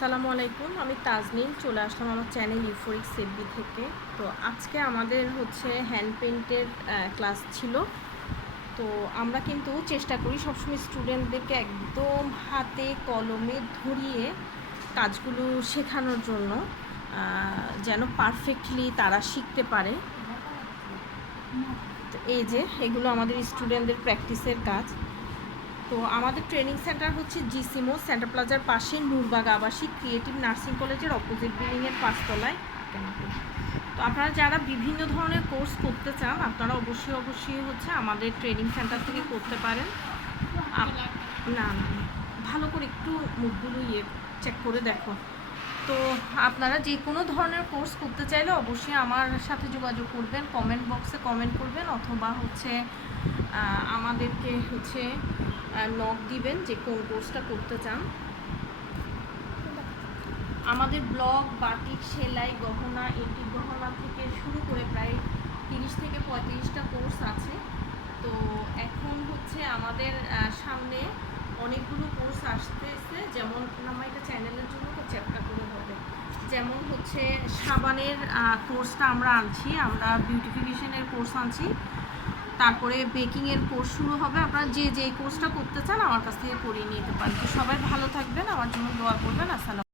আসসালামু আলাইকুম, আমি তাজনিম চলে আসলাম আমার চ্যানেল ইউফোরিক সেবি থেকে। তো আজকে আমাদের হচ্ছে হ্যান্ড পেন্টের ক্লাস ছিল। তো আমরা কিন্তু চেষ্টা করি সবসময় স্টুডেন্টদেরকে একদম হাতে কলমে ধরিয়ে কাজগুলো শেখানোর জন্য যেন পারফেক্টলি তারা শিখতে পারে। এই যে, এগুলো আমাদের স্টুডেন্টদের প্র্যাকটিসের কাজ। তো আমাদের ট্রেনিং সেন্টার হচ্ছে জিসিমো সেন্টার প্লাজার পাশে নুরবাগ আবাসিক ক্রিয়েটিভ নার্সিং কলেজের অপোজিট বিল্ডিংয়ের পাঁচতলায়। তো আপনারা যারা বিভিন্ন ধরনের কোর্স করতে চান, আপনারা অবশ্যই অবশ্যই হচ্ছে আমাদের ট্রেনিং সেন্টার থেকে করতে পারেন। না না। ভালো করে একটু মুখগুলো ইয়ে চেক করে দেখো। তো আপনারা যে কোনো ধরনের কোর্স করতে চাইলে অবশ্যই আমার সাথে যোগাযোগ করবেন কমেন্ট বক্সে কমেন্ট করবেন অথবা হচ্ছে আমাদেরকে হচ্ছে নক দিবেন যে কোন কোর্সটা করতে চান। আমাদের ব্লগ বাটিক, সেলাই, গহনা এটি গহনা থেকে শুরু করে প্রায় তিরিশ থেকে পঁয়ত্রিশটা কোর্স আছে। তো এখন হচ্ছে আমাদের সামনে অনেকগুলো কোর্স আসতেছে। যেমন আমার এটা চ্যানেলের জন্য চ্যাপ্টার যেমন হচ্ছে সাবানের কোর্সটা আমরা আনছি, আমরা বিউটিফিকেশনের কোর্স আনছি। তারপরে বেকিংয়ের কোর্স শুরু হবে। আপনারা যে যে কোর্সটা করতে চান, আমার কাছ থেকে করিয়ে নিতে পারেন। সবাই ভালো থাকবেন। আমার জন্য দোয়া করবেন। আসসালাম